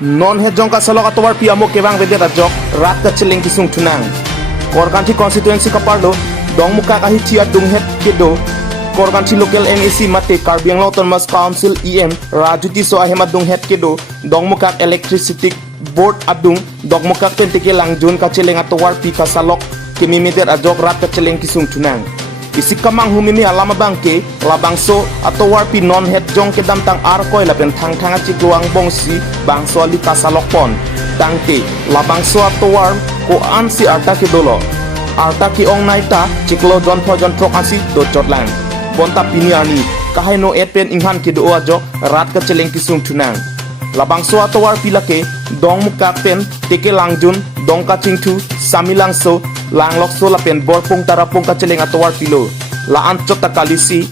non het jong ka salok atowar pi amo kebang bede rajok rat ka chileng kisung tunang korganti constituency ka parlo dong muka ka hitia dung het kedo korganti local NEC mate Karbiang Law Thomas Council EM rajuti so ahema dung het kedo dong muka electricity board adung dong muka pentike langjun ka chileng atowar pi ka salok kemimiter ajok rat ka chileng kisung tunang isi kamang humimi alama bangke labangso atau warpi non het jong ke dam tang arkoi lapen thang thang aci luang bongsi bangso ali kasalok pon tangke labangso atau war ko ansi arta ke dolo arta ki ong naita ciklo jon trok asi do chotlang bonta pini ani kahai no etpen inghan ke do ajok rat ka celeng kisung tunang labangso atau war pilake dong muka pen teke langjun dong ka cingtu samilangso langlok so lapen borpong tarapong kaceleng atowar pilo la ancot takalisi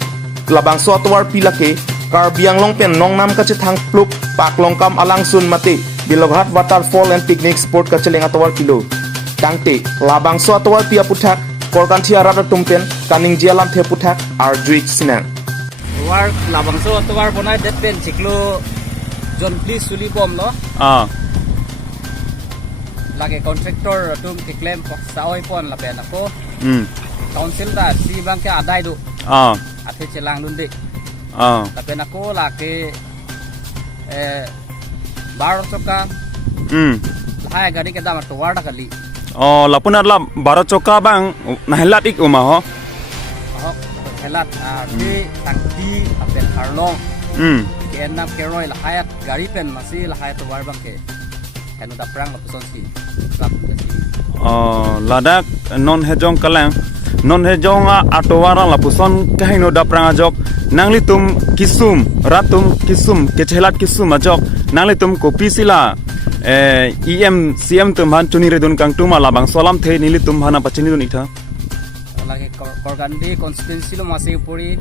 labangso atowar pilake Karbiang long pen nong nam kache thang pluk paklong kam alangsun mate biloghat waterfall and picnic sport kaceleng atowar pilo tangte labangso atowar pia puthak korkanthia rata tumpen kaning jialam the puthak arjuik sinan war labangso atowar bonai det pen ciklo jon please suli bom no lagi kontraktor tum diklaim saoi pon la pen ako council da si bang ke adai du ate celang lundik la pen ako laki bar choka hai gari ke dam to warda kali lapunar la 12 choka bang nahelat ik uma ho helat di tangti apen harlong ke enam ke roi la hayat gari pen masih la hayat war bang ke kan udah perang lapuson si ladak non hejong kalang non hejong atowara lapuson kahino da prang ajok nangli tum kisum ratum kisum kechelat kisum ajok nangli tum kopi sila EM CM tum han chuni redun kang tum alabang solam the nili tum hana pachini dun itha lagi korgandi constituency lo masih puri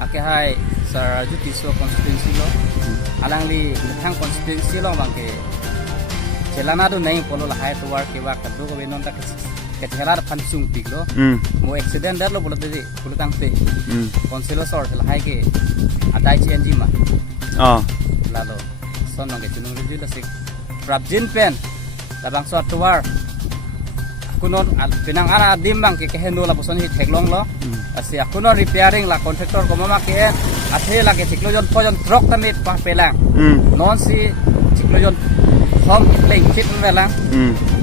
ake hai sar juti so constituency lo alangli thang constituency lo bangke celana do nahi polo la hai to war ke wa kadu ko benon tak ke thela phan sung pik lo mo accident dar lo bolo de bolo tang te konselo sor la hai ke adai cng ma la lo son no ke chunu ju la sik prabjin pen la bang so to war kunon pinang ara dim bang ke hendo la poson hi theklong lo asi akuno repairing la contractor ko mama ke athe la ke ciklo jon trok tamit pa pelang non si ciklo jon thom pleng chit velang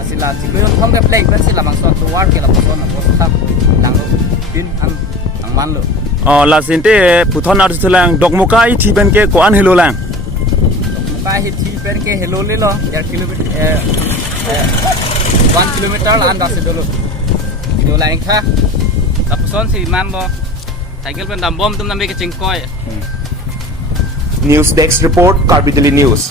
asila ciklo jon thom ke pleng pen sila bang so to war ke la poson na posap lang tin ang man lo la sinte puthon ar selang dokmuka I thi ben ke ko an helo lang dokmuka hi thi ben ke helo le lo 1 kilometer 1 kilometer lan da se dulu do lain kha tapuson si man lo cycle pen dam bom tum nambe ke chingkoi News Desk report Karbidali News